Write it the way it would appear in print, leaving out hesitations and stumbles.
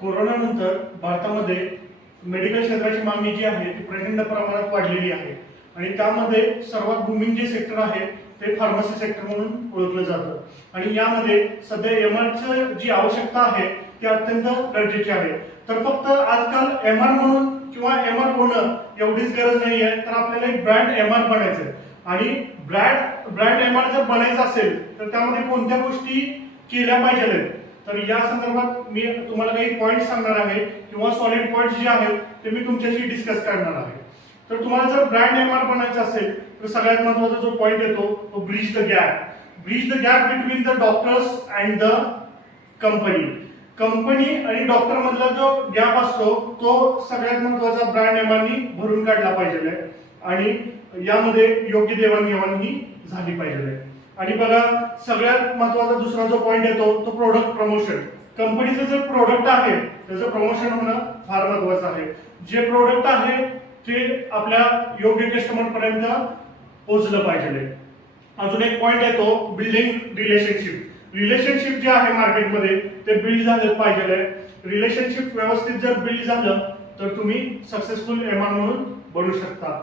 कोरोनानंतर भारतामध्ये मेडिकल क्षेत्राची मागणी जी आहे ती प्रचंड प्रमाणात वाढलेली आहे आणि त्यामध्ये सर्वात बुमिंग जे सेक्टर आहे ते फार्मसी सेक्टर म्हणून ओळखलं जातं आणि यामध्ये सध्या एमआरची जी आवश्यकता आहे ती अत्यंत गरजेची आहे. तर फक्त आजकाल एमआर म्हणून किंवा एमआर होणं एवढीच गरज नाही आहे, तर आपल्याला एक ब्रँड एमआर बनायचं आहे आणि ब्रँड एमआर जर बनायचं असेल तर त्यामध्ये कोणत्या गोष्टी केल्या पाहिजेत. तर या संदर्भात मी तुम्हाला काही पॉईंट सांगणार आहे किंवा सॉलिड पॉईंट्स जे आहेत ते मी तुमच्याशी डिस्कस करणार आहे. तर तुम्हाला जर ब्रँड एमआर बनायचं असेल तर सगळ्यात महत्त्वाचा जो पॉईंट येतो तो bridge the gap between the doctors and the company आणि डॉक्टर मधला जो गॅप असतो तो सगळ्यात महत्त्वाचा ब्रँड एमआरनी भरून काढला पाहिजे आणि यामध्ये योग्य देवाणघेवाण ही झाली पाहिजे. आणि बघा सगळ्यात महत्त्वाचा दुसरा जो पॉईंट येतो तो प्रोडक्ट प्रमोशन. कंपनीचं जे प्रोडक्ट आहे त्याचं प्रमोशन होणं फार महत्त्वाचं आहे. जे प्रोडक्ट आहे ते आपल्या योग्य कस्टमर पर्यंत पोहोचलं पाहिजे. अजून एक पॉईंट येतो बिल्डिंग रिलेशनशिप जे आहे मार्केटमध्ये ते बिल्ड झाले पाहिजे. रिलेशनशिप व्यवस्थित जर बिल्ड झालं तर तुम्ही सक्सेसफुल एमआर म्हणून बनू शकता.